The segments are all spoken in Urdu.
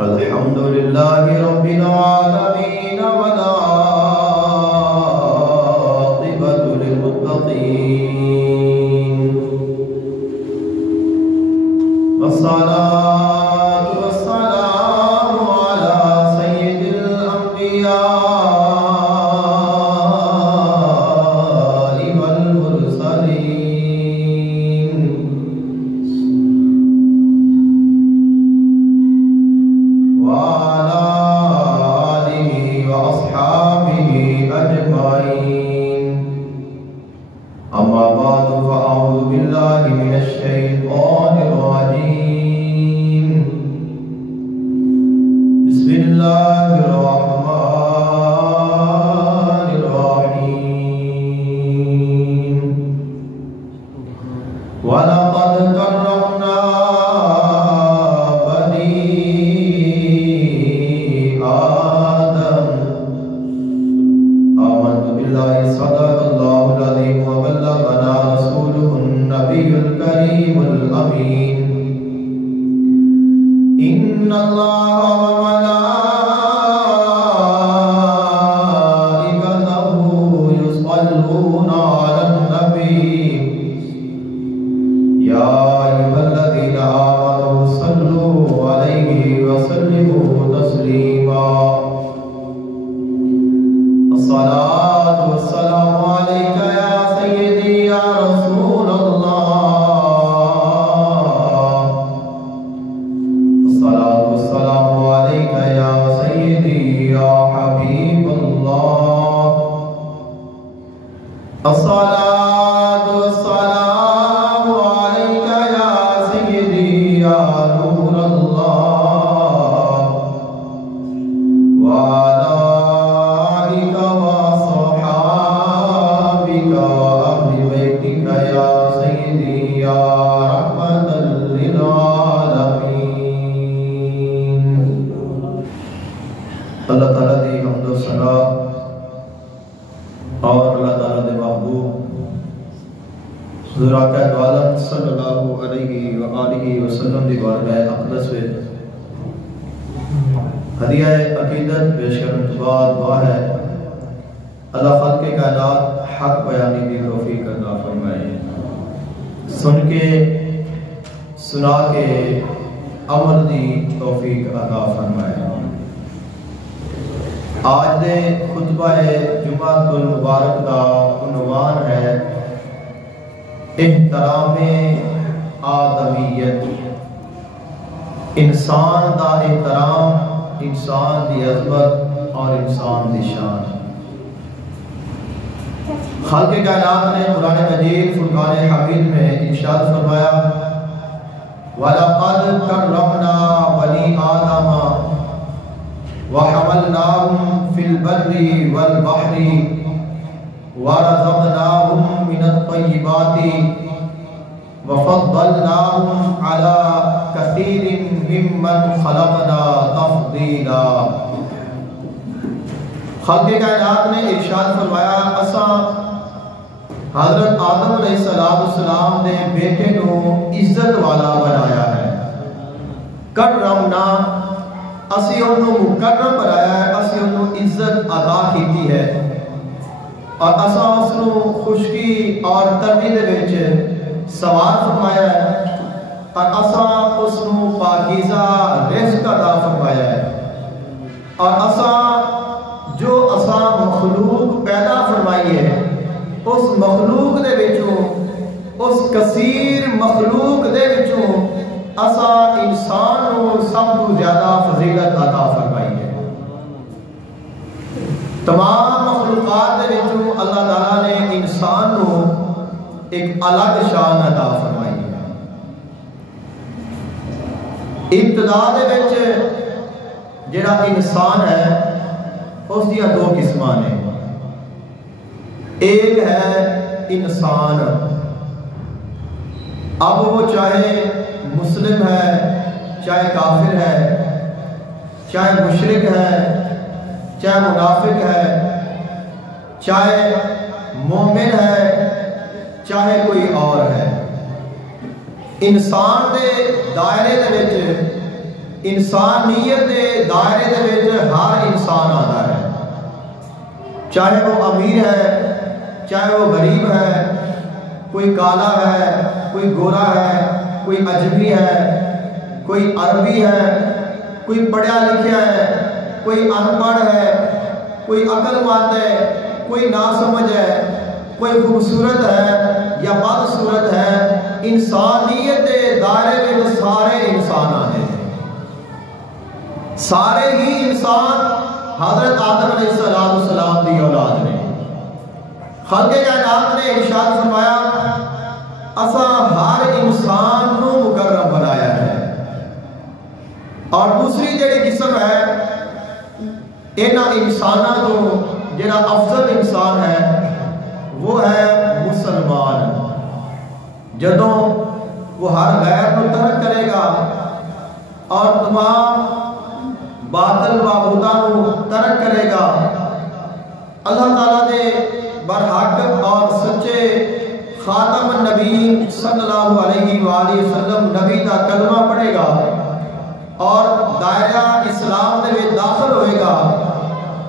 الحمد لله رب العالمين والعاقبة للمتقين والصلاة والسلام على سيد الأنبياء والمرسلين وعلى آله وأصحابه أجمعين. أما بعد فأعوذ بالله من الشيطان الرجيم. بسم الله الرحمن الرحيم. ولقد كرمنا بني آدم. آمنت بالله صدق الله العظيم وبلغنا رسوله النبي الكريم الأمين. إن الله وملائكته يصلون على النبي يا أيها الذين آمنوا صلوا عليه وسلموا تسليما. الصلاة والسلام عليك يا سيدي يا رسول الله. الصلاة والسلام عليك يا سيدي يا حبيب الله. الصلاة والسلام عليك يا سيدي يا نور الله. وعلى آلك وصحابك وأهل بيتك يا سيدي يا رحمة للعالمين. اللہ تعالیٰ دی حمد و ثنا اور اللہ تعالیٰ دے محبوب حضور آقا دو عالم صلی اللہ علیہ وآلہ وسلم دی بارگاہ اقدس میں ہدیہ عقیدت پیش کرنے کے بعد دعا ہے اللہ خلق کائنات حق بیانی دی توفیق عطا فرمائے. سن کے سنا کے عمل دی توفیق عطا فرمائے. آج دے خطبہ جمعۃ المبارک دا عنوان ہے احترام آدمیت. انسان دا احترام، انسان دی عظمت اور انسان دی شان. خالق کائنات نے قرآن مجید فرقان حمید میں ارشاد فرمایا وَلَقَدْ كَرَّمْنَا بَنِي آدَمَ وَحَمَلْنَاهُمْ فِي الْبَرِّ وَالْبَحْرِ وَرَزَقْنَاهُمْ مِنَ الطَّيِّبَاتِ وَفَضَّلْنَاهُمْ عَلَى كَثِيرٍ مِّمَّنْ خَلَقْنَا تَفْضِيلًا. خالق کائنات نے ارشاد فرمایا اساں حضرت آدم علیہ السلام نے بیٹے کو عزت والا بنایا ہے. کرمنا اسی انہوں مکرم بنایا ہے، اسی انہوں عزت عطا کیتی ہے اور اساں اس نو خشکی اور ترمی دے وچ سوار فرمایا ہے اور اساں اس نو پاکیزہ رزق عطا فرمایا ہے. اور اساں جو اساں مخلوق پیدا فرمائی ہے اس مخلوق دے وچوں، اس کثیر مخلوق دے وچوں اساں انسان نو سب تو زیادہ فضیلت عطا فرمائی ہے. تمام مخلوقات دے وچوں اللہ تعالیٰ نے انسان نو ایک الگ شان عطا فرمائی ہے. ابتدا دے وچ جڑا انسان ہے اس دیا دو قسمان ہیں. ایک ہے انسان، اب وہ چاہے مسلم ہے، چاہے کافر ہے، چاہے مشرک ہے، چاہے منافق ہے، چاہے مومن ہے، چاہے کوئی اور ہے. انسان دے دائرے دے وچ انسانیت دے دائرے دے وچ ہر انسان آتا ہے، چاہے وہ امیر ہے، چاہے وہ غریب ہے، کوئی کالا ہے، کوئی گورا ہے، کوئی اجمی ہے، کوئی عربی ہے، کوئی پڑھا لکھا ہے، کوئی ان پڑھ ہے، کوئی عقل مند ہے، کوئی ناسمجھ ہے، کوئی خوبصورت ہے یا بدصورت ہے، انسانیت دے دائرے میں سارے انسان آتے ہیں۔ سارے ہی انسان حضرت آدم علیہ السلام دی اولاد نے۔ خالق کائنات نے ارشاد فرمایا اساں ہر انسان نو مکرم بنایا ہے۔ اور دوسری جڑی قسم ہے انہاں انساناں تو جڑا افضل انسان ہے وہ ہے مسلمان۔ جدوں وہ ہر غیر کو ترک کرے گا اور تمام باطل معبوداں کو ترک کرے گا، اللہ تعالیٰ دے برحق اور سچے خاتم النبی صلی اللہ علیہ وآلہ وسلم نبی کا کلمہ پڑھے گا اور دائرہ اسلام دے میں داخل ہوئے گا،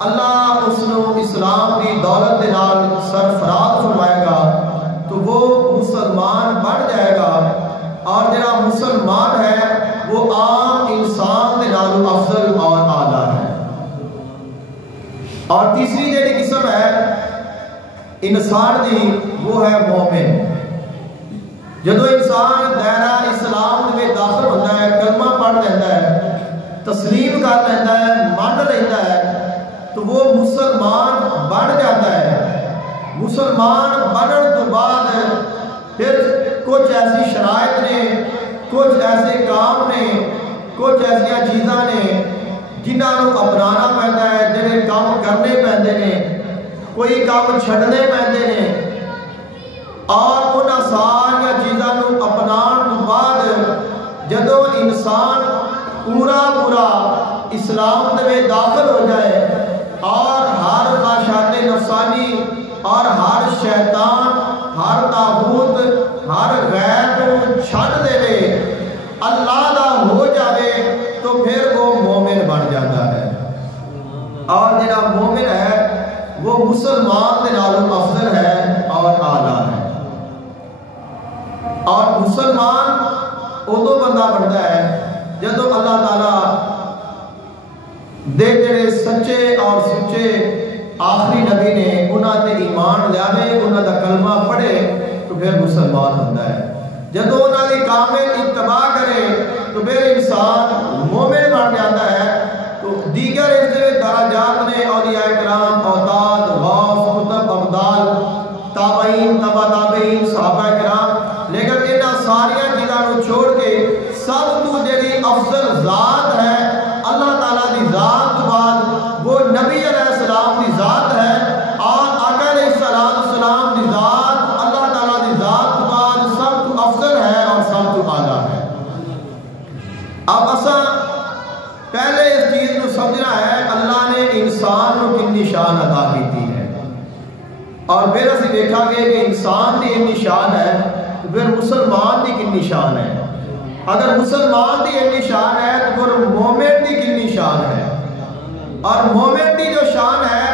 اللہ اس نو اسلام کی دولت دے نال سرفراز فرمائے گا تو وہ مسلمان بن جائے گا، اور جڑا مسلمان ہے وہ عام انسان دے نالوں افضل اور اعلیٰ ہے۔ اور تیسری جڑی قسم ہے انسان دی وہ ہے مومن۔ جدو انسان دائرہ اسلام میں داخل ہوتا ہے، کلمہ پڑھ لیتا ہے، تسلیم کر لیتا ہے، مان لیتا ہے تو وہ مسلمان بن جاتا ہے۔ مسلمان بننے تو بعد پھر کچھ ایسی شرائط نے، کچھ ایسے کام نے، کچھ ایسیا چیزاں نے جنہاں نو اپنانا پہنتا ہے، جنہیں کام کرنے پہنتے ہیں، کوئی کام چھڑنے پہنتے ہیں، اور انہاں ساریا چیزاں نو اپنان تو بعد جدو انسان پورا اسلام دے داخل ہو جائے اور ہر خواہشات نفسانی اور ہر شیطان، ہر طاغوت، ہر غیر کو چھڑ دے، اللہ دا ہو جائے تو پھر وہ مومن بن جاتا ہے۔ اور جڑا مومن ہے وہ مسلمان دے نالوں افضل ہے اور اعلیٰ ہے۔ اور مسلمان ادو بندہ بنتا ہے جدو اللہ تعالیٰ دے جڑے سچے اور سچے آخری نبی نے انہاں تے ایمان لیاوے، انہاں دا کلمہ پڑھے تو پھر مسلمان ہوتا ہے۔ جدو انہاں دی کامل اتباع کرے تو پھر انسان مومن بن جاتا ہے۔ تو دیگر اس دے درجات نے اولیاء کرام، اوتاد، غوث، قطب، ابدال، تابعین، تبع تابعین، صحابہ کرام، لیکن انہاں ساریاں چیزاں نو چھوڑ کے سب تو جڑی افضل ذات ہے اللہ تعالیٰ دی ذات تو بعد وہ نبی علیہ السلام دی ذات ہے، اور آقا علیہ السلام دی ذات اللہ تعالیٰ دی ذات تو بعد سب تو افضل ہے اور سب تو اعلیٰ ہے۔ اب اساں پہلے اس چیز کو سمجھنا ہے اللہ نے انسان کو کن شان عطا کی ہے، اور پھر اسی دیکھا گے کہ انسان دی اتنی شان ہے تو پھر مسلمان دی کتنی شان ہے۔ اگر مسلمان دی اتنی شان ہے تو پھر مومن دی کتنی شان ہے، اور مومن دی جو شان ہے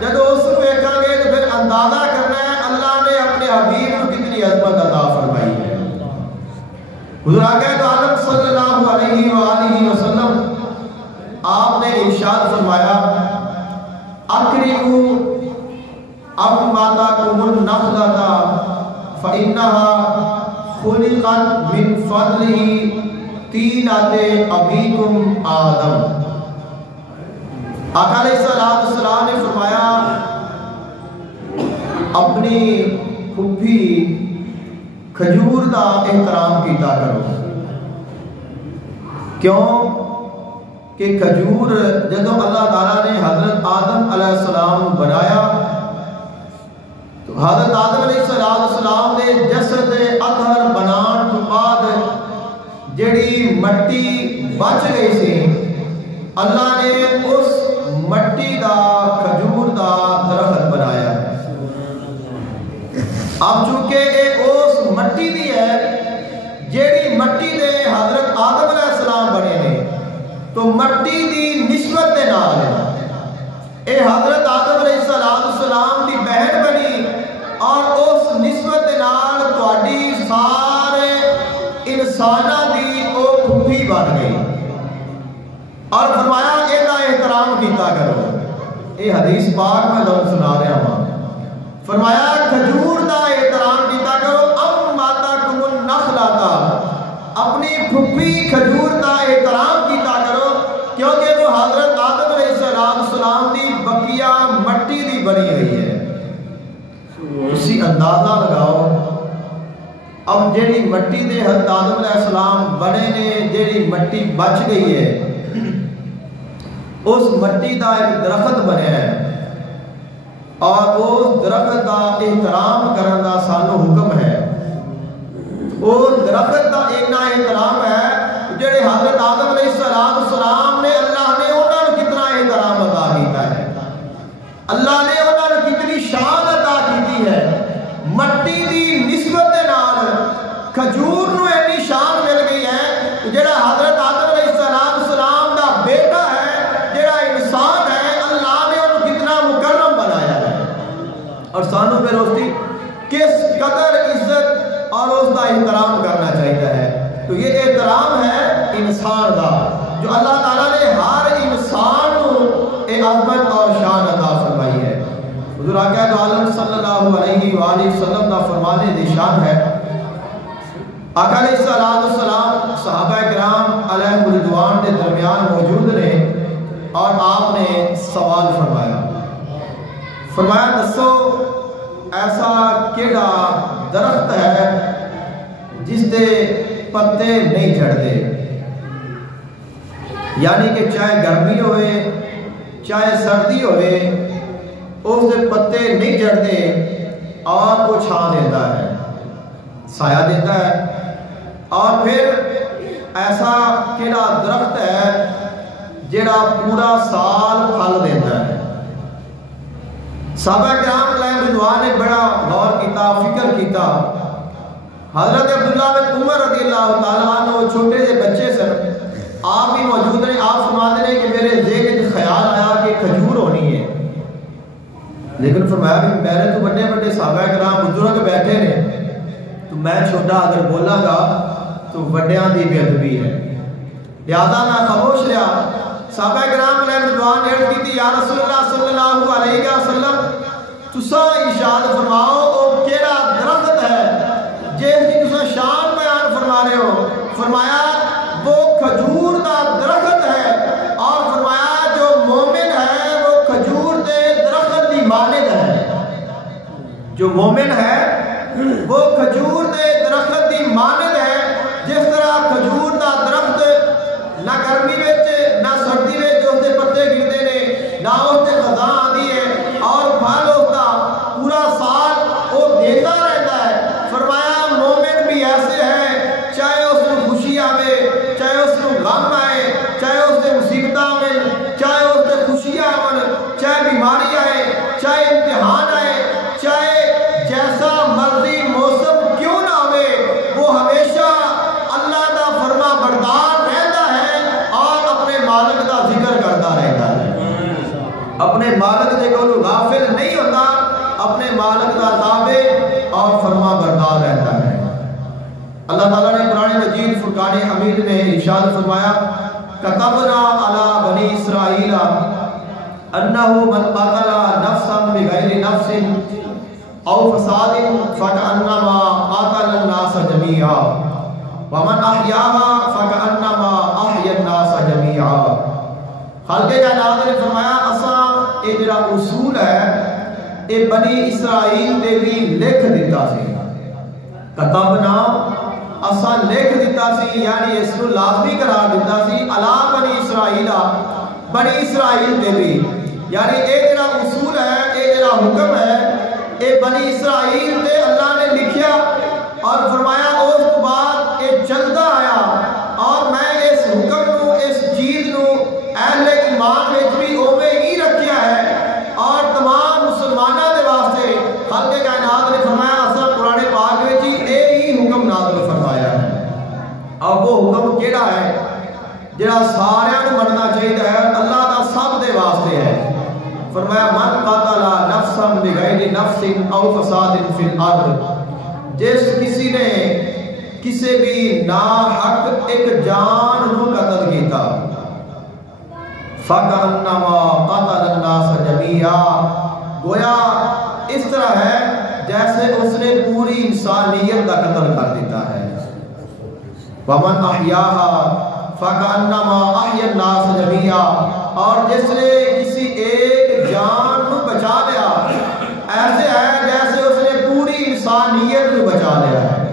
جب اس کو دیکھا گے تو پھر اندازہ کرنا ہے اللہ نے اپنے حبیب کو کتنی عظمت عطا فرمائی ہے۔ حضور آقا عالم صلی اللہ علیہ وآلہ وسلم آپ نے ارشاد فرمایا اکرموا امواتکم النخلۃ فإنها خلقت من فضلہ طینۃ ابیکم آدم۔ آقا علیہ السلام نے فرمایا اپنی پھپھی کھجور دا احترام کیتا کرو، کیوں کہ کھجور جدو اللہ تعالیٰ نے حضرت آدم علیہ السلام بنایا تو حضرت آدم علیہ السلام نے جسد اطہر بنان تو بعد جڑی مٹی بچ گئی سی اللہ نے اس مٹی دا کھجور دا درخت بنایا۔ اب چونکہ یہ اس مٹی دی ہے جیڑی مٹی دے حضرت آدم علیہ السلام بنے نے، تو مٹی دی نسبت دے نال اے حضرت آدم علیہ السلام دی بہن بنی اور اس نسبت دے نال تواڈی سارے انساناں دی او پھپھی بن گئی اور فرمایا اے دا احترام کیتا کرو. اے حدیث پاک میں تمہیں سنا رہا ہوں. فرمایا کھجور دا احترام کیتا کرو. ام ماتاکم النخلہ اپنی پھپھی کھجور دا احترام کیتا کرو کیونکہ وہ حضرت آدم علیہ السلام دی بقیہ مٹی دی بنی ہوئی ہے. اسی اندازہ لگاؤ اب جیڑی مٹی دے حضرت آدم علیہ السلام بنے نے جیڑی مٹی بچ گئی ہے اس مٹی دا ایک درخت بنے ہے اور اس درخت دا احترام کرن دا سانو حکم ہے. اس درخت دا اتنا احترام ہے جڑے حضرت آدم علیہ السلام نے اللہ نے انہوں نے کتنا احترام عطا کیتا ہے. اللہ نے انہوں نے کتنی شان عطا کی ہے. مٹی دی نسبت دے نال کھجور نو اتنی شان مل گئی ہے جڑا حضرت آدم علیہ السلام دا بیٹا ہے جڑا انسان ہے اللہ نے انہوں کتنا مکرم بنایا ہے اور سانو پھر اس کی کس قدر عزت اور اس کا احترام کرنا چاہیے ہے. تو یہ احترام ہے انسان کا جو اللہ تعالیٰ نے ہر انسان کو ایک عظمت اور شان عطا فرمائی ہے. حضور آقا دو عالم صلی اللہ علیہ وآلہ وسلم کا فرمانے دی شان ہے. آقا علیہ السلام صحابہ کرام علیہ رضوان کے درمیان موجود نے اور آپ نے سوال فرمایا دسو ایسا کیڑا درخت ہے جس دے پتے نہیں جھڑتے, یعنی کہ چاہے گرمی ہوئے چاہے سردی ہوئے اس دے پتے نہیں جھڑتے اور وہ چھاں دیتا ہے, سایہ دیتا ہے. اور پھر ایسا کیڑا درخت ہے جڑا پورا سال پھل دیتا ہے. صحابہ کرام علیہ رضوان نے بڑا غور کیتا, فکر کیتا. حضرت عبداللہ بن عمر رضی اللہ تعالیٰ عنہ چھوٹے سے بچے سن, آپ بھی موجود ہیں. آپ فرماتے ہیں کہ میرے ذہن میں خیال آیا کہ کھجور ہونی ہے, لیکن فرمایا کہ میرے تو بڑے بڑے صحابہ کرام بزرگ بیٹھے ہیں تو میں چھوٹا اگر بولاں گا تو وڈیاں دی بے ادبی ہے, لہذا میں خاموش رہا. صحابہ کرام علیہ رضوان نے عرض کی یا رسول اللہ صلی اللہ علیہ وسلم تسا ارشاد فرماؤ او کیڑا درخت ہے جس کی تسا شان بیان فرما رہے ہو. فرمایا وہ کھجور دا درخت ہے اور فرمایا جو مومن ہے وہ کھجور دے درخت دی مانند ہے. جو مومن ہے وہ کھجور دے درخت دی مانند ہے. جس طرح کھجور دا درخت نہ گرمی وچ نہ سردی وچ اس دے پتے گرتے نے نہ اس تے خزاں آتی ہے اور پھل اس دا پورا سال وہ دیتا رہتا ہے. فرمایا مومن بھی ایسے ہے, چاہے اس کو خوشی آئے چاہے اس کو غم آئے چاہے اس سے مصیبت آئے چاہے اس سے خوشیاں آئے چاہے بیماری آئے چاہے امتحان آئے چاہے جیسا مرضی موسم کیوں نہ ہوئے وہ ہمیشہ اللہ کا فرما بردار رہتا ہے اور اپنے مالک کا ذکر کرتا رہتا ہے. اپنے مالک سے کوئی غافل نہیں ہوتا, اپنے مالک کا تابع اور فرما بردار رہتا ہے. اللہ تعالیٰ نے قرآن مجید فرقان حمید میں ارشاد فرمایا کتبنا علی بنی اسرائیل انہ من قتل نفسا بغیر نفس او فساد فکأنما قتل الناس جميعا ومن احیاها فکأنما احیا الناس جميعا. خالق کائنات نے فرمایا اساں یہ جڑا اصول ہے یہ بنی اسرائیل دے بھی لکھ دیتا سی. کتبنا اساں لکھ دیتا سی یعنی اس کو لازمی قرار دیتا سی علی بنی اسرائیل, بنی اسرائیل دے بھی, یعنی یہ جڑا اصول ہے یہ جڑا حکم ہے یہ بنی اسرائیل دے اللہ نے لکھیا اور فرمایا اس کے بعد یہ چلتا آیا اور میں اس حکم نو اس چیز نو اہل ایمان وچ بھی اوے ہی رکھیا ہے اور تمام مسلمانوں دے واسطے خالق کائنات نے فرمایا اساں قرآن پاک وچ ہی حکم نازل فرمایا ہے. اور وہ حکم کیڑا ہے جڑا سارے نوں او فساد فی الارض، جس کسی نے کسی بھی ناحق ایک جان نو قتل کیتا، فَكَأَنَّمَا قَتَلَ النَّاسَ جَمِيعًا، گویا اس طرح ہے جیسے اس نے پوری انسانیت کا قتل کر دیتا ہے۔ وَمَنْ أَحْيَاهَا فَكَأَنَّمَا أَحْيَا النَّاسَ جَمِيعًا، اور جس نے کسی ایک جان کو بچا لیا ایسے ہے جیسے اس نے پوری انسانیت کو بچا لیا ہے۔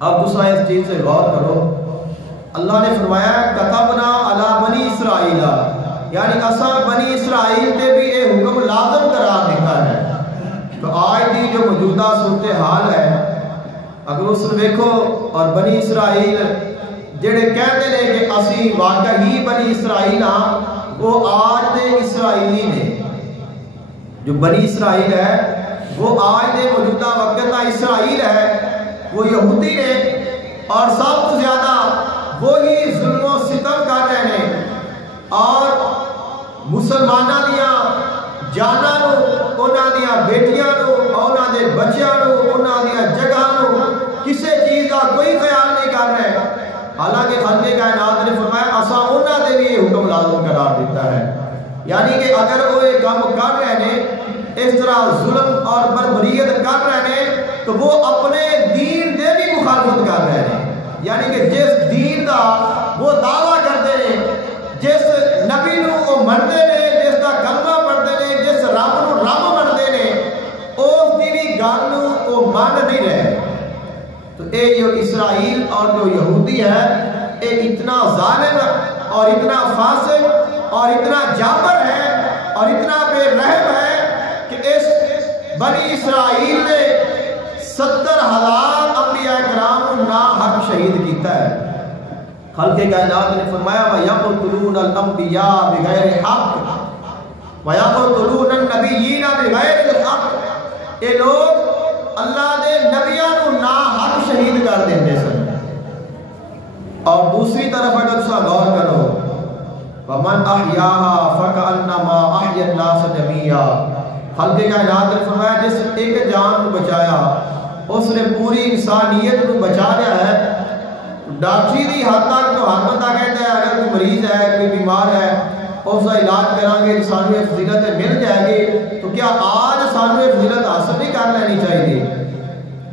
اب دوسرا اس چیز سے غور کرو، اللہ نے فرمایا کتبنا علی بنی اسرائیل، یعنی اساں بنی اسرائیل تے بھی یہ حکم لازم قرار دیتا ہے۔ تو آج دی جو موجودہ صورتحال ہے اگر اس نے دیکھو، اور بنی اسرائیل جڑے کہتے ہیں کہ اسی واقعی بنی اسرائیل ہاں، وہ آج دے اسرائیلی نے، جو بنی اسرائیل ہے وہ آج دے موجودہ وقت کا اسرائیل ہے، وہ یہودی نے، اور سب تو زیادہ وہی ظلم و ستم کر رہے ہیں، اور مسلمانوں دیا جاناں نو، انہاں دیا بیٹیاں نو، انہاں دے بچیاں نو، انہاں دیا جگہ نو کسی چیز کا کوئی خیال نہیں کر رہے۔ حالانکہ خالق کائنات نے فرمایا اساں انہاں دے بھی حکم لازم قرار دیتا ہے، یعنی کہ اگر وہ یہ کام کر رہے ہیں اس طرح ظلم اور بربریت کر رہے ہیں تو وہ اپنے دین دے بھی مخالفت کر رہے ہیں، یعنی کہ جس دین دا وہ دعویٰ کرتے ہیں، جس نبی نو وہ منتے ہیں، جس دا کلمہ پڑھتے ہیں، جس رب نو رب منتے ہیں، اس دی گل نو وہ مان نہیں رہے۔ تو اے جو اسرائیل اور جو یہودی ہے اے اتنا ظالم اور اتنا فاسق اور اتنا جابر ہے اور اتنا بے رحم ہے کہ اس بنی اسرائیل نے 70,000 انبیاء کرام ناحق شہید کیتا ہے۔ خالق کائنات نے فرمایا وَيَقْتُلُونَ الْأَنْبِيَاءَ بِغَيْرِ حَقٍّ وَيَقْتُلُونَ النَّبِيِّينَ بِغَيْرِ الْحَقِّ، یہ لوگ اللہ دے نبیوں کو ناحق شہید کر دیتے سن۔ اور دوسری طرف اگر اس کا غور کرو وَمَنْ أَحْيَاهَا فَكَأَنَّمَا أَحْيَا النَّاسَ جَمِيعًا، خالق کائنات نے فرمایا جس ایک جان کو بچایا اس نے پوری انسانیت کو بچا لیا ہے۔ ڈاکٹری دی حد تک تو ہر بندہ کہتا ہے اگر کوئی مریض ہے، کوئی بیمار ہے، اس کا علاج کریں گے سانو یہ فضیلت مل جائے گی، تو کیا آج سانو یہ فضیلت حاصل نہیں کر لینی چاہیے؟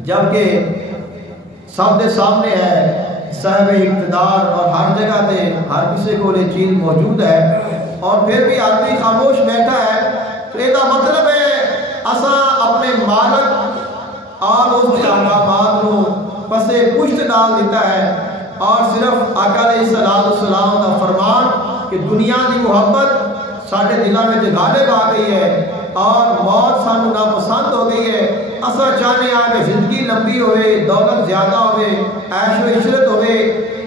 جبکہ سب دے سامنے ہے، صاحب اقتدار اور ہر جگہ تے ہر کسی کو یہ چیز موجود ہے، اور پھر بھی آدمی خاموش بیٹھا ہے، تو یہ مطلب ہے اساں اپنے مالک اور اس کے احکامات کو پسے پشت ڈال دیتا ہے، اور صرف آقا علیہ السلام کا فرمان کہ دنیا کی محبت ساڑھے دلوں میں غالب آ گئی ہے اور موت سانو ناپسند ہو گئی ہے۔ اسا چاہنے ہیں کہ زندگی لمبی ہوئے، دولت زیادہ ہوئے، عیش و عشرت ہوئے،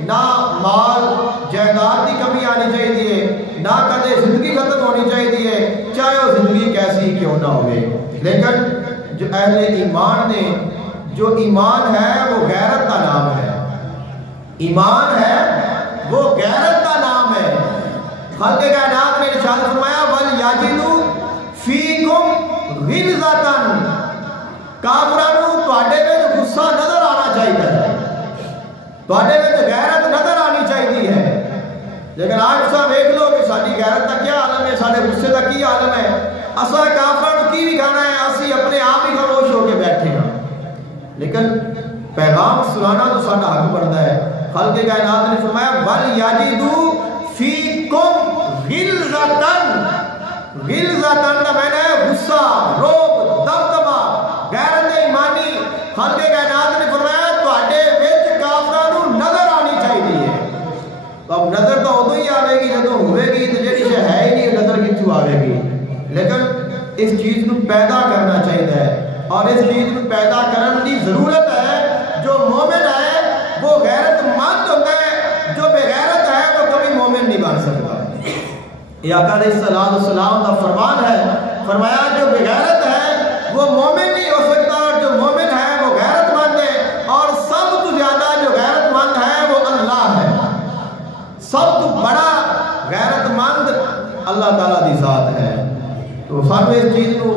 نہ مال جائیداد کی کمی آنی چاہیے، نہ کدے زندگی ختم ہونی چاہیے، چاہے وہ زندگی کیسی کیوں نہ ہوئے۔ لیکن جو اہل ایمان نے، جو ایمان ہے وہ غیرت کا نام ہے، ایمان ہے وہ غیرت کا نام ہے۔ خالق کائنات نے ارشاد فرمایا وَلْيَجِدُوا فِيكُمْ غِلْظَةً، کافراں نو تواڈے وچ غصہ نظر آنا چاہیے، تواڈے وچ غیرت نظر آنی چاہیے ہے۔ لیکن آج تساں ویکھ لو کہ ساری غیرت کا کیا عالم ہے، سارے غصے کا کی عالم ہے، اساں کافراں نو کی دکھانا ہے، اسی اپنے آپ ہی خاموش ہو کے بیٹھے ہیں۔ لیکن پیغام سنانا تو ساڈا حق بنتا ہے۔ خالق کائنات نے فرمایا وَلْيَجِدُوا فِيكُمْ غِلْظَةً، غلظتاً کا معنی ہے غصہ، روب، دبدبا، غیرت ایمانی۔ خالق کائنات نے فرمایا تواڈے وچ کافراں نو نظر آنی چاہیے۔ تو اب نظر تو ادو ہی آئے گی جدوں ہوئے گی، تو جہی شے ہے ہی نہیں نظر کتھوں آئے گی۔ لیکن اس چیز نو پیدا کرنا چاہیے، اور اس چیز نو پیدا کرنے کی ضرورت ہے۔ جو مومن ہے وہ غیرت مند ہوتا ہے، جو بے غیرت ہے وہ کبھی مومن نہیں بن سکتا۔ یہ آقا علیہ السلام کا فرمان ہے، فرمایا جو بے غیرت ہے وہ مومن نہیں ہو سکتا، اور جو مومن ہے وہ غیرت مند ہے، اور سب تو زیادہ جو غیرت مند ہے وہ اللہ ہے۔ سب تو بڑا غیرت مند اللہ تعالیٰ دی ذات ہے۔ تو سانو اس چیز کو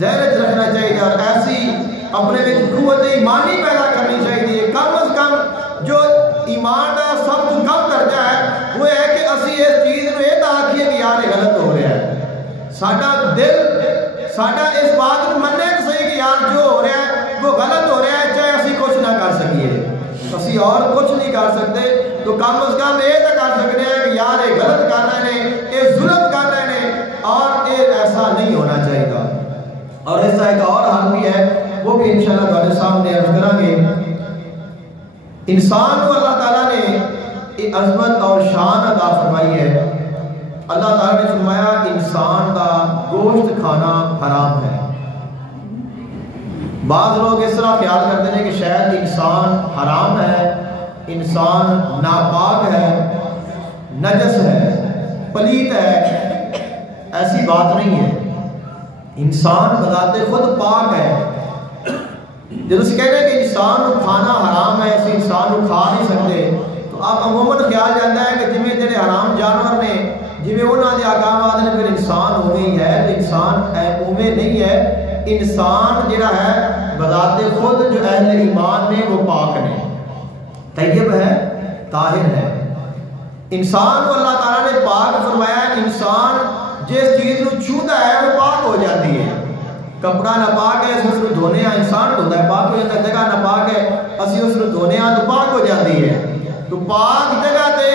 ذہن رکھنا چاہیے اور ایسی اپنے قوت ایمانی پیدا کرنی چاہیے. کم از کم جو ایمان کا سب تو کم درجہ ہے وہ ہے کہ اسی اس چیز کو یہ آخیے کہ یار یہ غلط ہو رہا ہے. ساڈا دل ساڈا اس بات کو منے کہ صحیح کہ یار جو ہو رہا ہے وہ غلط ہو رہا ہے, چاہے اسی کچھ نہ کر سکیے, اسی اور کچھ نہیں کر سکتے تو کم از کم یہ تو کر سکتے ہیں کہ یار یہ غلط کر رہے ہیں, یہ ظلم کر رہے ہیں اور یہ ایسا نہیں ہونا چاہیے. اور اس کا ایک اور حل بھی ہے, وہ بھی انشاءاللہ تمہارے سامنے عرض کریں گے. انسان کو اللہ تعالیٰ نے عظمت اور شان عطا فرمائی ہے. اللہ تعالیٰ نے فرمایا انسان کا گوشت کھانا حرام ہے. بعض لوگ اس طرح خیال کرتے ہیں کہ شاید انسان حرام ہے, انسان ناپاک ہے, نجس ہے, پلیت ہے. ایسی بات نہیں ہے. انسان بذات خود پاک ہے. جب اس کہتے ہیں کہ انسان کو کھانا حرام ہے, اس انسان کو کھا نہیں سکتے, تو اب عموماً خیال جاتا ہے کہ جنہیں جڑے حرام جانور نے جنہیں انہوں نے احکامات نے پھر انسان ہوئے ہی ہے, تو انسان اوے نہیں ہے. انسان جڑا ہے بذات خود جو اہل ایمان نے وہ پاک نے, طیب ہے, طاہر ہے. انسان کو اللہ تعالیٰ نے پاک فرمایا ہے. انسان جس چیز کو چھوتا ہے وہ پاک ہو جاتی ہے. کپڑا ناپاک ہے, اس کو دھونے ہاں انسان دھوتا ہے, پاک ہو جاتا ہے. جگہ ناپاک ہے, اسی اس کو دھونے ہاں تو پاک ہو جاتی ہے. تو پاک جگہ تے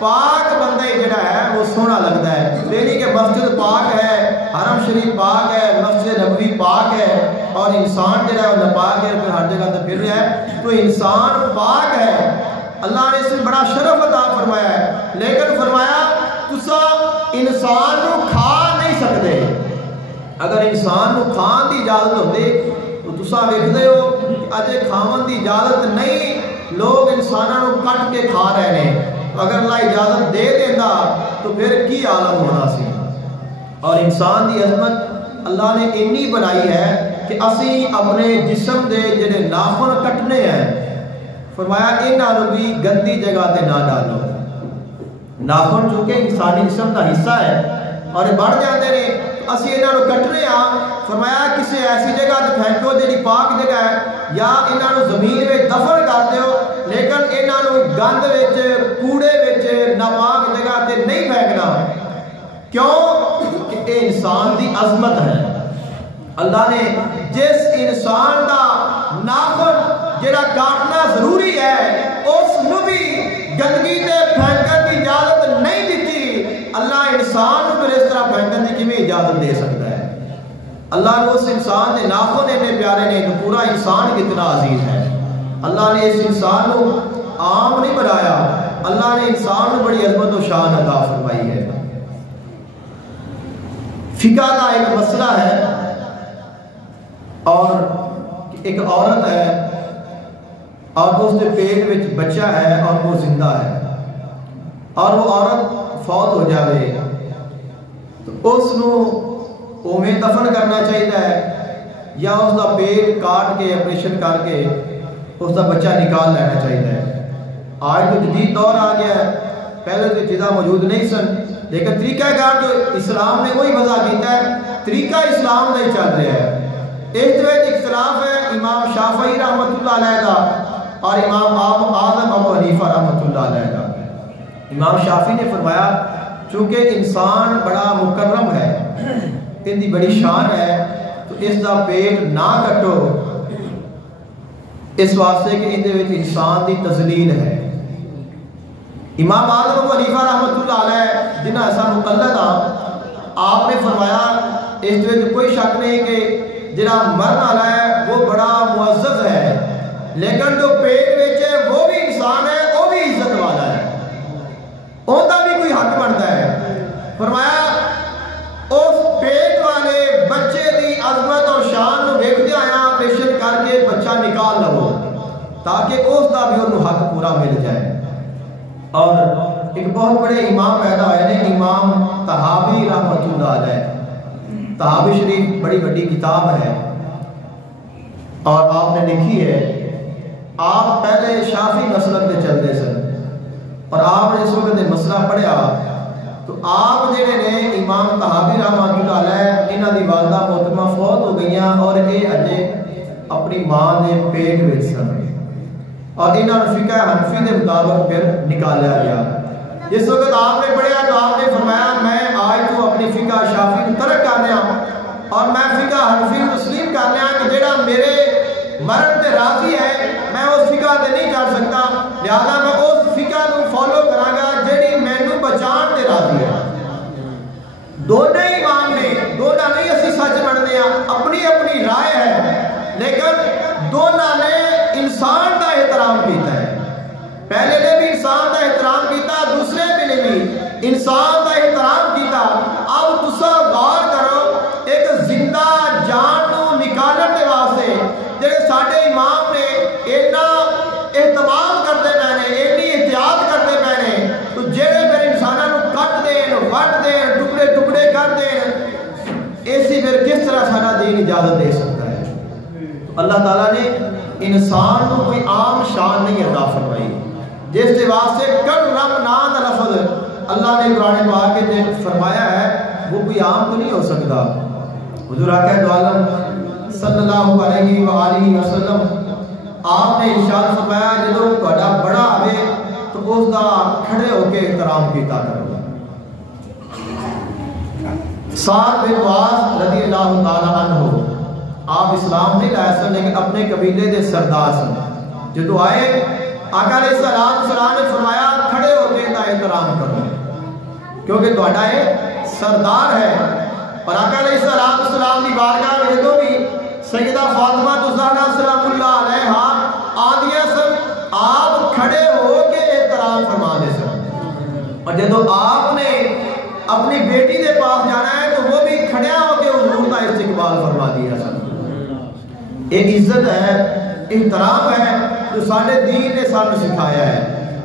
پاک بندہ جڑا ہے وہ سونا لگتا ہے. یعنی کہ مسجد پاک ہے, حرم شریف پاک ہے, مسجد نبوی پاک ہے, اور انسان جڑا ہے وہ ناپاک ہے, پھر ہر جگہ تے پھر رہا ہے. تو انسان پاک ہے, اللہ نے اس میں بڑا شرف عطا فرمایا ہے. لیکن فرمایا تسا انسان کو کھا نہیں سکتے. اگر انسان کو کھان دی اجازت ہوتی تو تسا ویکھدے ہو کہ اجے کھاون دی اجازت نہیں, لوگ انسانوں کو کٹ کے کھا رہے ہیں. اگر اللہ اجازت دے دینا تو پھر کی عالم ہونا سی. اور انسان دی عظمت اللہ نے اتنی بنائی ہے کہ اسی اپنے جسم دے جڑے ناخن کٹنے ہیں, فرمایا انہاں بھی گندی جگہ تے نہ ڈالو. ناخن چونکہ انسانی جسم کا حصہ ہے اور بڑھ جاتے ہیں, اسی انہاں نو کٹنے ہاں. فرمایا کسی ایسی جگہ تے پھینکو جڑی پاک جگہ ہے, یا انہاں نو زمین میں دفن کر دیو, لیکن انہاں نو گند وچ, کوڑے وچ, ناپاک جگہ تے نہیں پھینکنا. کیوں کہ یہ انسان دی عظمت ہے. اللہ نے جس انسان دا ناخن جڑا کاٹنا ضروری ہے اس نو بھی گندگی تے پھینکن کی اجازت نہیں دیتی. اللہ انسان کو پھر اس طرح پھینکن کی کیویں اجازت دے سکتا ہے؟ اللہ نے اس انسان کے ناخن اتنے پیارے نے, تو پورا انسان کتنا عزیز ہے. اللہ نے اس انسان کو عام نہیں بنایا, اللہ نے انسان کو بڑی عظمت و شان عطا فرمائی ہے. فقہ کا ایک مسئلہ ہے, اور ایک عورت ہے اور اس کے پیٹ میں بچہ ہے اور وہ زندہ ہے, اور وہ عورت فوت ہو جائے تو اس نو اوویں دفن کرنا چاہیے یا اس کا پیٹ کاٹ کے آپریشن کر کے اس کا بچہ نکال لینا چاہیے. آج تو جدید دور آ گیا ہے, پہلے تو چیزاں موجود نہیں سن, لیکن طریقہ کار جو اسلام نے وہی وضع کیتا ہے, طریقہ اسلام نہیں چل رہا ہے. اس طرح اختلاف ہے امام شافعی رحمۃ اللہ علیہ کا اور امام اعظم ابو حنیفہ رحمۃ اللہ علیہ کا. امام شافعی نے فرمایا چونکہ انسان بڑا مکرم ہے, ان کی بڑی شان ہے, تو اس کا پیٹ نہ کٹو, اس واسطے کہ اندر انسان کی تذلیل ہے. امام اعظم ابو حنیفہ رحمۃ اللہ علیہ جنہاں ایسا مقلد آپ نے فرمایا اس میں کوئی شک نہیں کہ جنہا مرن والا ہے وہ بڑا معزز ہے, لیکن جو پیٹ وچ ہے وہ بھی انسان ہے, وہ بھی عزت والا ہے, ان کا بھی کوئی حق بنتا ہے. فرمایا اس پیٹ والے بچے کی عظمت اور شان کو ویکھدے آیا آپریشن کر کے بچہ نکال لو تاکہ اس کا بھی انہوں حق پورا مل جائے. اور ایک بہت بڑے امام پیدا ہوئے نے, امام طحاوی رحمۃ اللہ علیہ. طحاوی شریف بڑی بڑی کتاب ہے اور آپ نے لکھی ہے. آپ پہلے شافعی مسلک میں چلتے سن اور آپ نے اس وقت مسئلہ پڑھا تو آپ جڑے نے امام طحاوی رحمۃ اللہ علیہ انہاں دی والدہ محترمہ فوت ہو گئیاں اور یہ اجے اپنی ماں دے پیٹ وچ سن اور انہاں نوں فقہ حنفی دے مطابق پھر نکالیا گیا. جس وقت آپ نے پڑھیا تو آپ نے فرمایا میں آج تو اپنی فقہ شافعی کو ترک کر لیا اور میں فقہ حنفی کو تسلیم کر لیا کہ جڑا میرے مرن تے راضی ہے میں اس فقہ تے نہیں چڑھ سکتا, لہذا میں اس فقہ کو فالو کراں گا جڑی مینوں بچان تے راضی ہے. دونوں امام نے دونوں نہیں اسی سچ منتے ہیں, اپنی اپنی رائے ہے, لیکن دونوں نے انسان کا احترام کیتا ہے. پہلے نے بھی انسان کا احترام کیتا, دوسرے بھی نے بھی انسان کا احترام کیتا. اب تسا غور کرو ایک زندہ جان کو نکالنے کے واسطے جڑے ساڈے امام نے اتنا اہتمام کرتے پے نے, اتنی احتیاط کرتے پے نے, تو جڑے پھر انسانوں کو کٹ دین وٹ دین ٹکڑے ٹکڑے کر دین, ایسی پھر کس طرح سارا دین اجازت دے سکتا ہے؟ تو اللہ تعالیٰ نے انسان کو کوئی عام شان نہیں عطا فرمائی, جس کے واسطے کرم نام کا لفظ اللہ نے قرآن پاک کے فرمایا ہے وہ کوئی عام تو نہیں ہو سکتا. حضور آقا دو عالم صلی اللہ علیہ وآلہ وسلم آپ نے ارشاد فرمایا جدوں تہاڈا بڑا آوے تو اس دا کھڑے ہو کے احترام کیتا کرو. سعد بن معاذ رضی اللہ تعالی عنہ آپ اسلام نہیں لائے سن لیکن اپنے قبیلے دے سردار سن. جدوں آئے آقا علیہ السلام نے فرمایا کھڑے ہو کے دا احترام کرو کیونکہ تہاڈا یہ سردار ہے. اور آقا علیہ السلام کی بارگاہ میں جدوں بھی سیدہ فاطمہ الزہرا سلام اللہ علیہا آدیاں سن آپ کھڑے ہو کے احترام فرما دے سن, اور جدوں آپ نے اپنی بیٹی دے پاس جانا ہے تو وہ بھی کھڑیا ہو کے حضور کا استقبال فرما دیا سن. ایک عزت ہے, احترام ہے جو سارے دین نے سانو سکھایا ہے.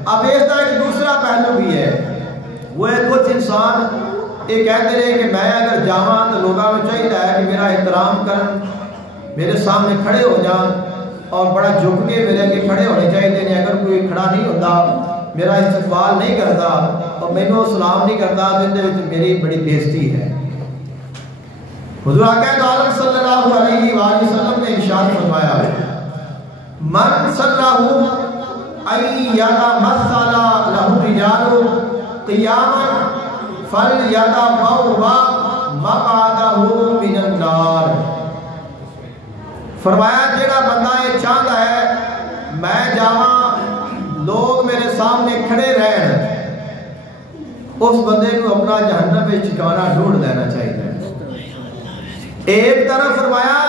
اب اس طرح ایک دوسرا پہلو بھی ہے, وہ ہے کچھ انسان یہ کہتے ہیں کہ میں اگر جاواں تو لوگوں کو چاہیے کہ میرا احترام کرن, میرے سامنے کھڑے ہو جان اور بڑا جھک کے میرے آگے کھڑے ہونے چاہیے. اگر کوئی کھڑا نہیں ہوتا, میرا استقبال نہیں کرتا اور مینوں سلام نہیں کرتا تو اندر میری بڑی بےزتی ہے. حضور آقا دو عالم صلی اللہ علیہ وآلہ وسلم نے ارشاد فرمایا من صلہ ایتمثل لہ الرجال قیاما فلیتبوأ مقعدہ من النار. فرمایا جڑا بندہ یہ چاہتا ہے میں جاواں لوگ میرے سامنے کھڑے رہن, اس بندے کو اپنا جہنم میں ٹھکانہ ڈھونڈ لینا چاہیے. ایک طرف فرمایا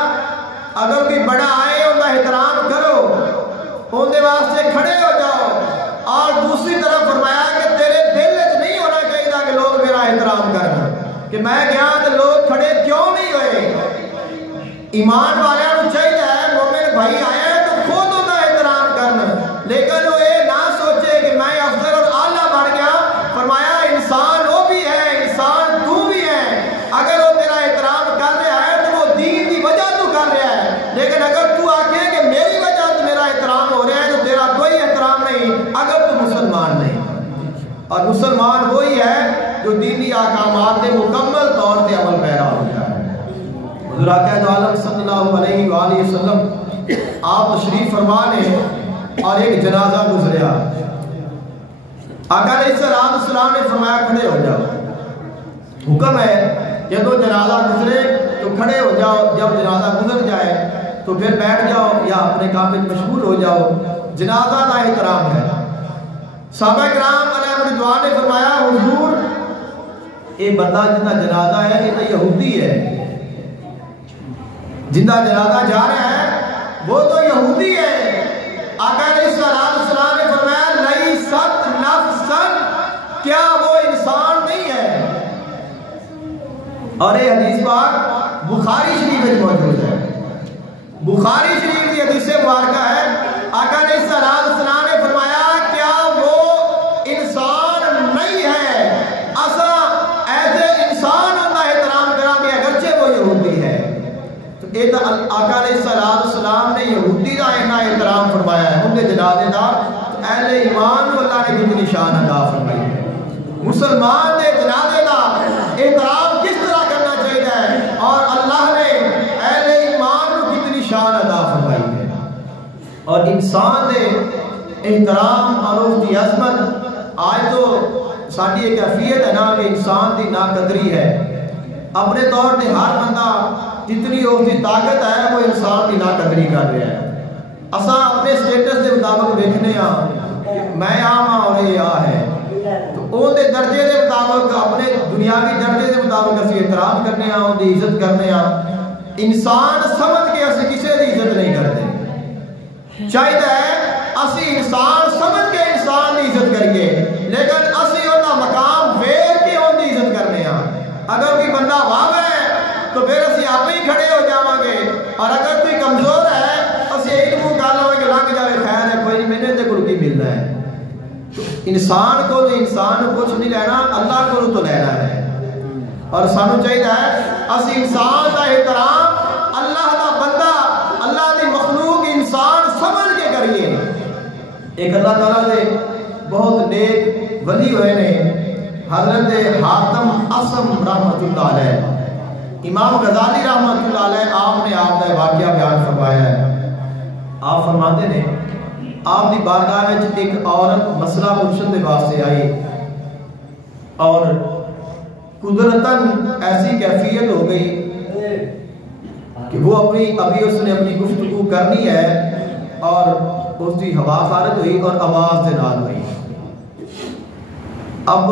اگر کوئی بڑا آئے ان کا احترام کرو, ان کے واسطے کھڑے ہو جاؤ, اور دوسری طرف فرمایا کہ تیرے دل میں نہیں ہونا چاہیے کہ لوگ میرا احترام کریں کہ میں گیا تو لوگ کھڑے کیوں نہیں ہوئے. ایمان والوں کو چاہیے مومن بھائی آیا ہے تو خود ان کا احترام کرنا, لیکن وہ یہ نہ سوچے کہ میں افضل اور اعلیٰ بن گیا. فرمایا انسان وہ بھی ہے, انسان تو بھی ہے. اگر وہ تیرا احترام کر رہا ہے تو وہ دین کی وجہ تو کر رہا ہے, لیکن اگر تو آکے کہ میری وجہ تو میرا احترام ہو رہا ہے تو تیرا کوئی احترام نہیں, اگر تو مسلمان نہیں. اور مسلمان وہی ہے جو دینی احکامات کے مکمل طور پہ عمل پیرا ہوتا ہے. حضور آقا دو عالم صلی اللہ علیہ وآلہ وسلم آپ تشریف فرما لیں اور ایک جنازہ گزریا. آقا علیہ السلام نے فرمایا کھڑے ہو جاؤ. حکم ہے جب جنازہ گزرے تو کھڑے ہو جاؤ, جب جنازہ گزر جائے تو پھر بیٹھ جاؤ یا اپنے کام میں مشغول ہو جاؤ. جنازہ کا احترام ہے. صحابہ کرام علیہ رضوان نے فرمایا حضور یہ بندہ جنہ جنازہ ہے یہ تو یہودی ہے, جنہ جنازہ جا رہا ہے وہ تو یہودی ہے. آقا علیہ السلام نے فرمایا لیست نفسا, کیا وہ انسان نہیں ہے. اور یہ حدیث پاک بخاری شریف میں موجود ہے. بخاری شریف کی حدیث مبارکہ ہے. آقا علیہ السلام نے فرمایا کیا وہ انسان نہیں ہے, اسا ایسے انسان کا احترام کریں گے اگرچہ وہ یہودی ہے. تو یہ تو آقا علیہ السلام نے یہودی کا اتنا احترام فرمایا ہے ان کے جنازے کا, تو اہل ایمان کو اللہ نے کتنی شان عطا فرمائی ہے. مسلمان نے جنازے کا احترام کس طرح کرنا چاہیے اور اللہ نے اہل ایمان کو کتنی شان عطا فرمائی ہے اور انسان نے احترام اور اس کی عظمت آج تو ساری ایک کیفیت ہے نا کہ انسان کی ناقدری ہے اپنے طور پہ ہر بندہ جتنی اس کی طاقت ہے وہ انسان کی ناقدری کر رہا ہے اساں اپنے سٹیٹس کے مطابق دیکھنے میں ہاں اور یہ ہے تو وہ درجے کے مطابق اپنے دنیاوی درجے کے مطابق اسی احترام کرنے ان کی عزت کرنے انسان سمجھ کے اسی کسی کی عزت نہیں کرتے چاہیے اسی انسان سمجھ کے انسان کی عزت کریے لیکن اسی ان کا مقام ویکھ کے ان کی عزت کرنے اگر کوئی بندہ واہ ہے تو پھر اسی آپ ہی کھڑے ہو جاؤں گے اور اگر کوئی کمزور ہے اسی ایک منہ کر لو کہ لنگ جائے خیر ہے کوئی نہیں میں نے کو کی ملنا ہے انسان کو انسان کچھ نہیں لینا اللہ کو تو لینا ہے اور سانو چاہیے اسی انسان کا احترام اللہ کا بندہ اللہ کی مخلوق انسان سمجھ کے کریے ایک اللہ تعالیٰ نے بہت نیک ولی ہوئے نے حضرت حاتم اسم رحمت اللہ علیہ امام غزالی رحمت اللہ علیہ آپ نے آپ کا واقعہ بیان فرمایا ہے آپ فرماتے ہیں آپ کی بارگاہ میں ایک عورت مسئلہ پوچھنے کے واسطے آئی اور قدرتاً ایسی کیفیت ہو گئی کہ وہ ابھی اس نے اپنی گفتگو کرنی ہے اور اس کی ہوا خارج ہوئی اور آواز دے نال ہوئی اب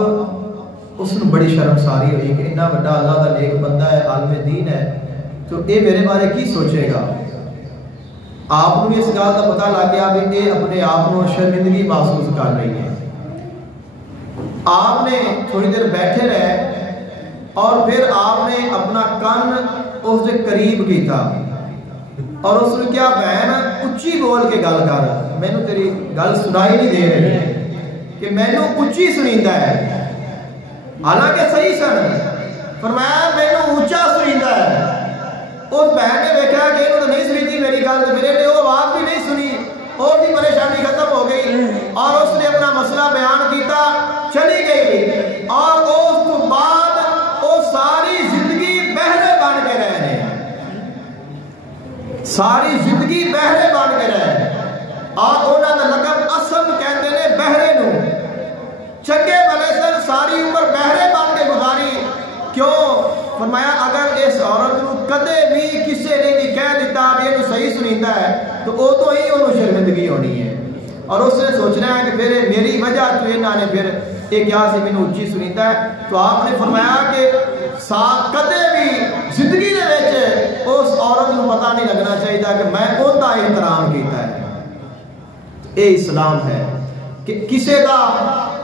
اس نے بڑی شرمساری ہوئی کہ اتنا بڑا اللہ کا نیک بندہ ہے عالم دین ہے تو یہ میرے بارے کی سوچے گا آپ کو اس گل کا پتہ لگ گیا کہ یہ اپنے آپ کو شرمندگی محسوس کر رہی ہے آپ نے تھوڑی دیر بیٹھے رہے اور پھر آپ نے اپنا کن اس کے قریب کیتا اور اس نے کیا بہن اچھی بول کے گل کر مینوں تیری گل سنائی نہیں دے رہی کہ مینوں اچھی سنیندا ہے حالانکہ صحیح سن فرمایا مینوں اونچا سنیندا ہے اس بہن نے دیکھا کہ انہوں نے نہیں سنی تھی میری گل تو میرے نے وہ آواز بھی نہیں سنی اور بھی پریشانی ختم ہو گئی اور اس نے اپنا مسئلہ بیان کیتا چلی گئی اور اس کو بعد وہ ساری زندگی بہرے بن کے رہے ساری زندگی بہرے بن کے رہے اور انہوں نے لقب اسم کہتے ہیں بہرے نو چنگے بھلے سن ساری عمر بہرے بن کے گزاری کیوں فرمایا اگر اس عورت کو کدے بھی کسی نے بھی کہہ دیتا بھی یہ صحیح سنیندا ہے تو وہ تو ہی انہوں شرمندگی ہونی ہے اور اس نے سوچنا ہے کہ پھر میری وجہ تو انہوں نے پھر یہ کیا سی مینوں اچھی سنیندا ہے تو آپ نے فرمایا کہ کدے بھی زندگی دے وچ اس عورت کو پتہ نہیں لگنا چاہیے کہ میں ان کا احترام کیتا ہے اے اسلام ہے کہ کسی کا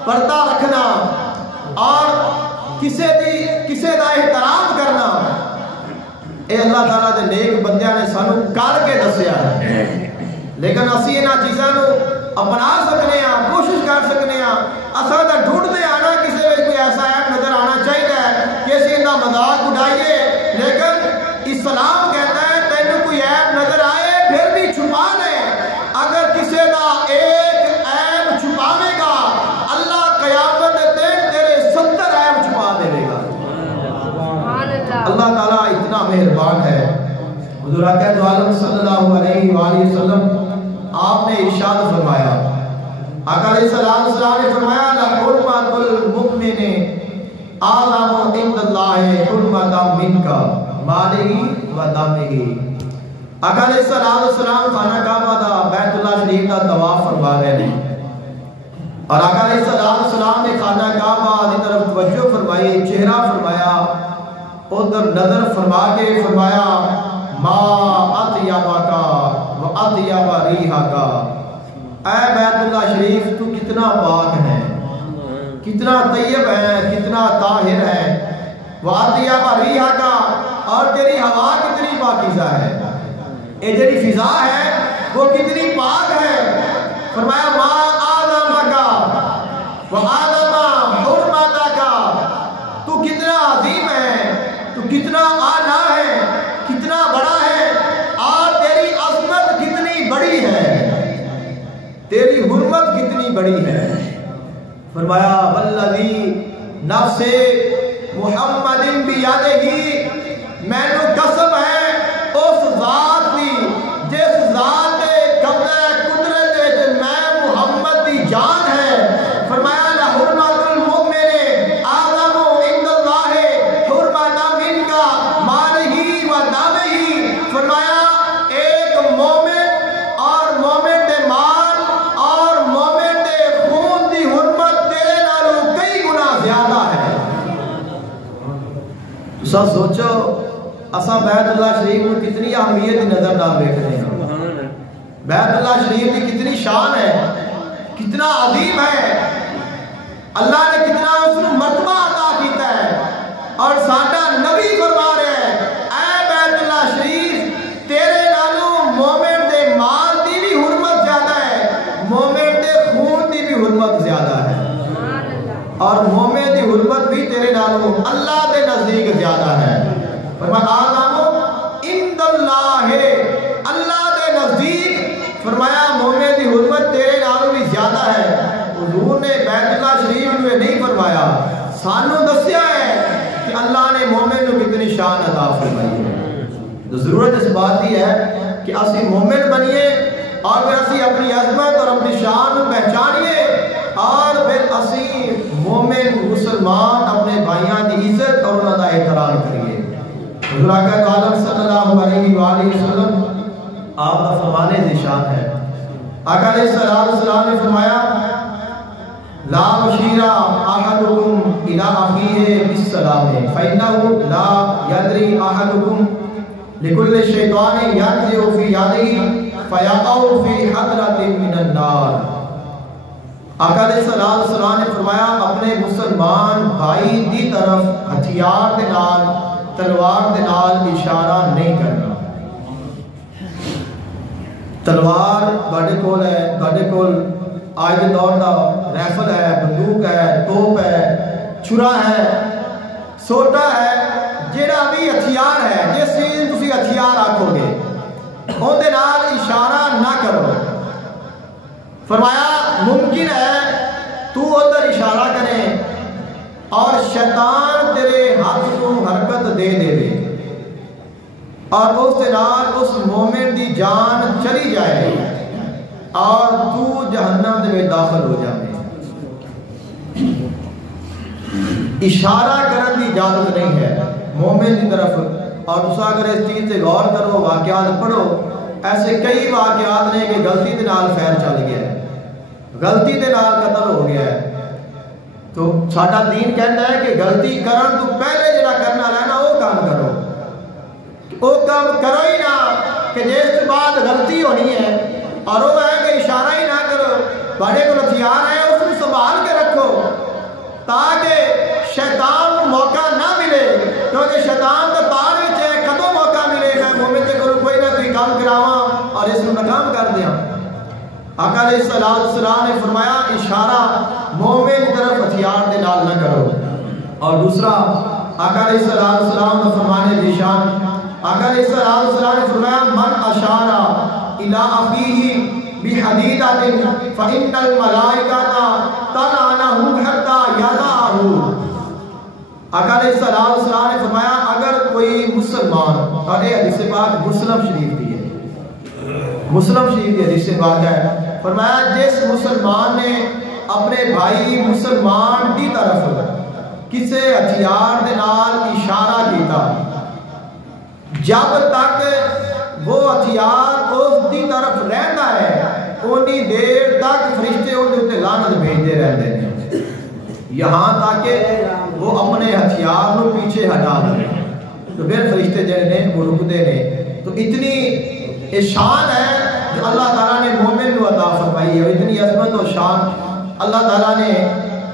پردہ رکھنا اور کسی کا احترام کرنا اے اللہ تعالیٰ دے نیک بندیاں نے سانو کر کے دسیا ہے لیکن اسی انہاں چیزاں نو اپنا سکنے ہیں کوشش کر سکنے ہیں اساں تے ڈھونڈتے آنا کسی وچ کوئی ایسا ایپ نظر آنا چاہیے کہ اسی ان کا مذاق اڑائیے لیکن اسلام کہتا ہے تینوں کوئی ایپ نظر آئے پھر بھی چھپا لے اگر کسی کا ایک ایپ چھپاوے گا اللہ قیامت کے دن تیرے 70 ایپ چھپا دے گا اللہ تعالیٰ اتنا مہربان ہے حضور اکرم عالم صلی اللہ علیہ وآلہ وسلم آپ نے ارشاد فرمایا آقا علیہ السلام نے فرمایا لحرمت المؤمن اعظم عند اللہ حرمتا منک مالہ و دمہ آقا علیہ السلام خانہ کعبہ دا بیت اللہ شریف کا طواف فرما رہے ہیں اور آقا علیہ السلام نے خانہ کعبہ کی طرف توجہ فرمائی چہرہ فرمایا ادھر نظر فرما کے فرمایا ما اطیبک و اطیب ریحک اے بیت اللہ شریف تو کتنا پاک ہے کتنا طیب ہے کتنا طاہر ہے و اطیب ریحک اور تیری ہوا کتنی پاکیزہ ہے یہ جڑی فضا ہے وہ کتنی پاک ہے فرمایا ما اعظمک و اعظم حرمتک تو کتنا عظیم ہے تو کتنا اعلیٰ ہے کتنا بڑا ہے اور تیری عظمت کتنی بڑی ہے تیری حرمت کتنی بڑی ہے فرمایا والذی نفس محمد بیدہی، مینوں قسم ہے اس ذات دی جس ذات دے قبضہ قدرت وچ میں محمد دی جان ہے۔ فرمایا لحرمت المؤمن اعظم عند اللہ حرمت منک مالہ و دمہ۔ فرمایا ایک مومن اور مومن دے مال اور مومن دے خون دی حرمت تیرے نالوں کئی گنا زیادہ ہے۔ تساں سوچو اساں بیت اللہ شریف کو کتنی اہمیت کی نظر نال دیکھتے ہیں۔ بیت اللہ شریف کی کتنی شان ہے، کتنا عظیم ہے، اللہ نے کتنا اس کو مرتبہ عطا کیتا ہے۔ اور ساڈا نبی فرما رہے ہیں اے بیت اللہ شریف تیرے نالوں مومن دے مال دی بھی حرمت زیادہ ہے، مومن دے خون دی بھی حرمت زیادہ ہے، اور مومن دی حرمت بھی تیرے نالوں اللہ دے نزدیک زیادہ ہے۔ فرمایا اعظم عند اللہ، اللہ دے نزدیک فرمایا مومن دی حرمت تیرے نالوں بھی زیادہ ہے۔ حضور نے بیت اللہ شریف میں نہیں فرمایا، سانوں دسیا ہے کہ اللہ نے مومن کو کتنی شان عطا فرمائی ہے۔ تو ضرورت اس بات کی ہے کہ اسی مومن بنیے اور پھر اسی اپنی عظمت اور اپنی شان کو پہچانیے، اور پھر اسی مومن مسلمان اپنے بھائیاں کی عزت اور انہاں دا احترام کریے۔ حضور اکرم عالم صلی اللہ علیہ وآلہ وسلم آپ کا فرمانے ذیشان ہے۔ آقا علیہ السلام نے فرمایا لا یشیر احدکم الی اخیہ بالسلام فانہ لا یدری احدکم لکل شیطان ینزغ فی یدہ فیقع فی حضرۃ من النار۔ آقا علیہ السلام نے فرمایا اپنے مسلمان بھائی دی طرف ہتھیار دے نال تلوار دے نال اشارہ نہیں کرنا۔ تلوار بڑے کول ہے، بڑے کول آج دے دور دا ریفل ہے، بندوق ہے، توپ ہے، چھرا ہے، سوٹا ہے، جیڑا بھی ہتھیار ہے، جس چیز تسی ہتھیار آکھو گے اون دے نال اشارہ نہ کرو۔ فرمایا ممکن ہے تو ادھر اشارہ کرے اور شیطان تیرے ہاتھ کو حرکت دے دے اور اس کے نال اس مومن دی جان چلی جائے اور تو جہنم میں داخل ہو جائے۔ اشارہ کرنے کی اجازت نہیں ہے مومن کی طرف۔ اور دوسرا اگر اس چیز سے غور کرو، واقعات پڑھو، ایسے کئی واقعات نے کہ غلطی دے نال خیر چل گیا ہے، غلطی دے نال قتل ہو گیا ہے۔ تو ساڈا دین کہتا ہے کہ غلطی کرن تو پہلے جڑا کرنا رہنا وہ کام کرو، وہ کام کرو ہی نہ کہ جس کے بعد غلطی ہونی ہے اور وہ ہے کہ اشارہ ہی نہ کرو۔ بڑے کو ہتھیار ہے اس کو سنبھال کے رکھو تاکہ شیطان کو موقع نہ ملے، کیونکہ شیطان کا تار وچ ہے کدوں موقع ملے میں مومن کے کول کوئی نہ کوئی کام کراواں اور اس کو ناکام کر دیاں۔ آقا علیہ السلام نے فرمایا اشارہ مومن کی طرف ہتھیار دے نال نہ کرو۔ اور دوسرا آقا علیہ السلام کا فرمانے ذیشان، آقا علیہ السلام نے فرمایا من اشارہ الی اخیہ بحدیدۃ فإن الملائکۃ تلعنہ حتی یضعہ۔ آقا علیہ السلام نے فرمایا اگر کوئی مسلمان، اور یہ حدیث پاک مسلم شریف کی ہے، مسلم شریف کی حدیث پاک ہے، فرمایا جس مسلمان نے اپنے بھائی مسلمان کی طرف کسی ہتھیار دے نال اشارہ کیتا، جب تک وہ ہتھیار اس دی طرف رہتا ہے اونی دیر تک فرشتے ان کے لعنت بھیجتے رہتے ہیں، یہاں تک کہ وہ اپنے ہتھیار کو پیچھے ہٹا دیں تو پھر فرشتے جڑے نے وہ رکتے ہیں۔ تو اتنی شان ہے جو اللہ تعالیٰ نے مومن کو عطا فرمائی ہے، اتنی عظمت و شان اللہ تعالیٰ نے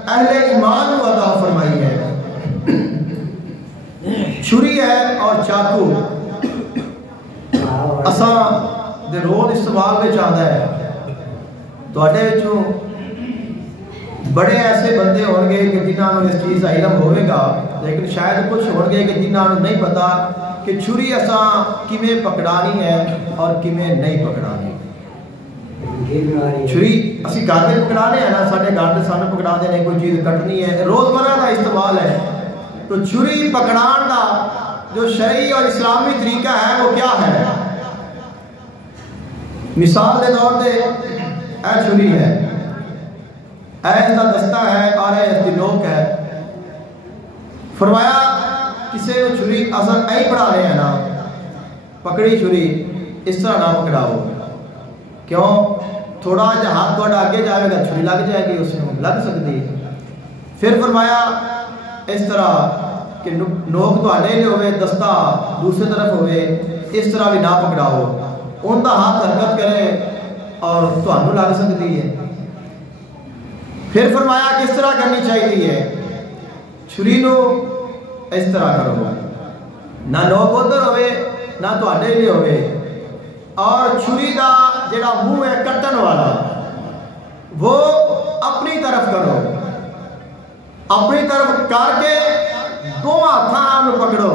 اہل ایمان کو عطا فرمائی ہے۔ چھری ہے اور چاقو اساں دے روز استعمال میں چاہتا ہے، تواڈے وچوں بڑے ایسے بندے ہون گے کہ جنہاں نوں اس چیز کا علم ہوئے گا، لیکن شاید کچھ ہون گے کہ جنہاں نوں نہیں پتا کہ چھری اساں کیویں پکڑانی ہے اور کیویں نہیں پکڑانی۔ چھری اسی گھر میں پکڑانے ہیں نا، سارے گھر میں سانو پکڑا دینے، کوئی چیز کٹنی ہے، روزمرہ کا استعمال ہے، تو چھری پکڑان کا جو شرعی اور اسلامی طریقہ ہے وہ کیا ہے؟ مثال دے طور پہ اے چھری ہے، اے اس کا دستہ ہے اور اے اس کی نوک ہے. فرمایا کسی نے چھری اصل اے پڑھا رہے ہیں نا، پکڑی چھری اس طرح نہ پکڑاؤ. کیوں؟ تھوڑا جہاں ہاتھ تھوڑا آگے جائے گا چھری لگ جائے گی، اس میں لگ سکتی ہے. پھر فرمایا اس طرح کہ نوک تو آنے لے ہوئے، دستہ دوسری طرف ہوئے، اس طرح بھی نہ پکڑاؤ. ان کا ہاتھ حرکت کرے اور تو ہم لگ سکتی ہے. پھر فرمایا کس طرح کرنی چاہیے ہے، چھری نو اس طرح کرو، نہ نوک ادھر ہوئے نہ تو آنے لے ہوئے، اور چھری دا جڑا منہ ہے کٹن والا وہ اپنی طرف کرو، اپنی طرف کر کے دو ہاتھاں پکڑو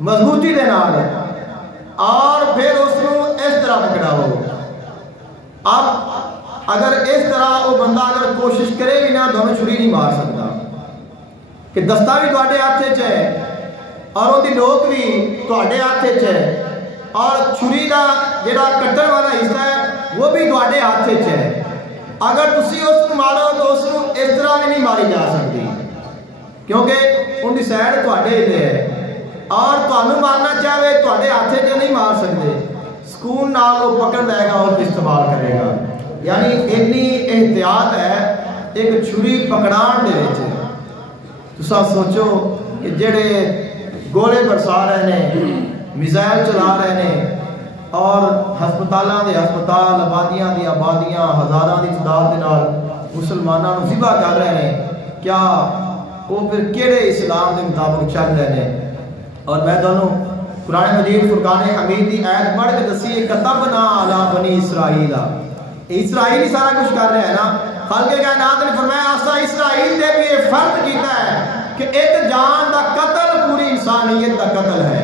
مضبوطی دے نال، اور پھر اس کو اس طرح پکڑاؤ. اب اگر اس طرح وہ بندہ اگر کوشش کرے بھی نہ دونوں چھری نہیں مار سکتا، کہ دستہ بھی تواڈے ہاتھ وچ ہے اور وہ دی نوک بھی تواڈے ہاتھ وچ ہے، اور چھری دا جڑا کٹن والا حصہ ہے وہ بھی تواڈے ہاتھ وچ ہے. اگر تسی اس کو مارو تو اس کو اس طرح بھی نہیں ماری جا سکتی، کیونکہ ان کی سائڈ تواڈے تے ہے، اور تانوں مارنا چاہے تواڈے ہاتھ وچ نہیں مار سکتے، سکون نال وہ پکڑ لے گا اور استعمال کرے گا. یعنی اتنی احتیاط ہے ایک چھری پکڑان دے وچ. تساں سوچو کہ جڑے گولے برسا رہے ہیں، میزائل چلا رہے ہیں، اور ہسپتالاں دے ہسپتال، آبادیاں دی آبادیاں ہزاراں دی تعداد دے نال مسلماناں نوں ذبح کر رہے ہیں، کیا وہ پھر کیڑے اسلام دے مطابق چل رہے ہیں؟ اور میں دونوں قرآن مجید فرقان حمید دی آیت پڑھ کے دسی کتبنا علی بنی اسرائیل، اسرائیل ہی سارا کچھ کر رہے ہیں نا. خالق کائنات نے فرمایا اسا اسرائیل دے بھی یہ فرض کیتا ہے کہ ایک جان دا قتل پوری انسانیت دا قتل ہے،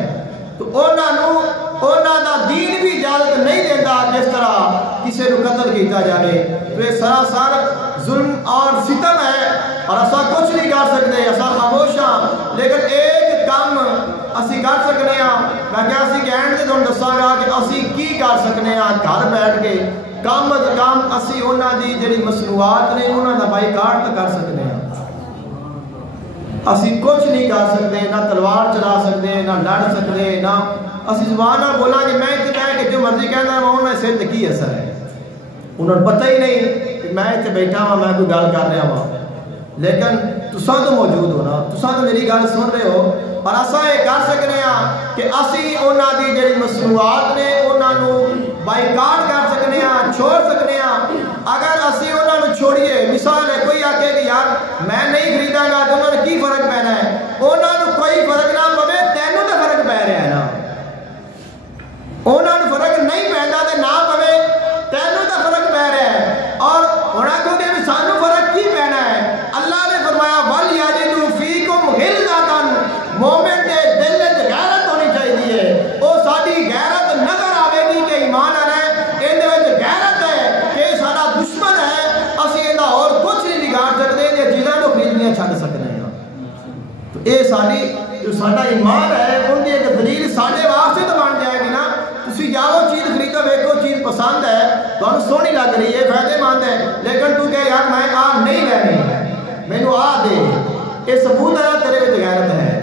تو انہاں دا دین بھی اجازت نہیں دیتا جس طرح کسی کو قتل کیتا جائے. تو یہ سراسر ظلم اور ستم ہے، اور اسا کچھ نہیں کر سکتے، اسا خاموش ہاں. لیکن ایک کام اسی کر سکنے ہاں، میں کیا اسی کہنے سے تھوڑا دساں گا کہ اسی کی کر سکنے ہاں. گھر بیٹھ کے کم از کم اسی انہاں دی جڑی مصنوعات نے انہاں دا بائیکاٹ تو کر سکنے ہاں. اسی کچھ نہیں کر سکتے، نہ تلوار چلا سکتے، نہ لڑ سکتے، نہ اسی زبان نہ بولا کہ میں اتنے کہہ کہ جو مرضی کہنا ہے وہ سر تے کی اثر ہے. انہوں نے پتہ ہی نہیں کہ میں اتنے بیٹھا ہوں، میں کوئی گل کر رہا ہوں، لیکن تساں تو موجود ہو نا، تساں تو میری گل سن رہے ہو، اور اساں یہ کر سکنے ہاں کہ اسی انہاں دی جڑی مصنوعات نے انہاں نوں بائیکاٹ کر سکنے ہاں، چھوڑ سکنے ہاں. اگر اسی انہاں نوں چھوڑیے، مثال ہے کوئی آکے کہ یار میں نہیں خریداں گا تو انہاں نے کی فرق پینا ہے؟ انہاں نوں کوئی فرق نہ پوے، تینوں تے فرق پی رہا ہے نا. انہاں نوں فرق نہیں پیندا تے نہ پوے، تینوں تے فرق پی رہا ہے. اور ہن آکھو کہ سانوں فرق کی پینا ہے؟ اللہ نے فرمایا وَلْيَجِدُوا فِيكُمْ غِلْظَةً، مومن دے دل وچ غیرت ہونی چاہیے. او ساڈی غیرت نظر آوے گی کہ ایمان آ رہا ہے ایں دے وچ غیرت ہے کہ ساڈا دشمن ہے، اسی ایندا اور کچھ نہیں بگاڑ سکتے، یہ چیزاں تو خریدنیاں چھڈ سکتے ہیں. تو اے ساڈی جو ساڈا ایمان ہے ان دی ایک دلیل ساڈے واسطے تو بن جائے گی نا. تسی جاؤ چیز خریدو، ویکھو چیز پسند ہے، تانوں سونی لگ رہی ہے، فائدے مند ہے، لیکن تو کہ یار میں آ نہیں لینی، مینوں آ دے، یہ ثبوت ہے تیرے وچ غیرت ہے.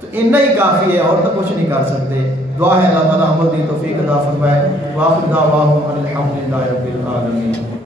تو اتنا ہی کافی ہے، اور تو کچھ نہیں کر سکتے. دعا ہے اللہ تعالیٰ عمل دی توفیق عطا فرمائے. واخر دعواہم ان الحمدللہ رب العالمین.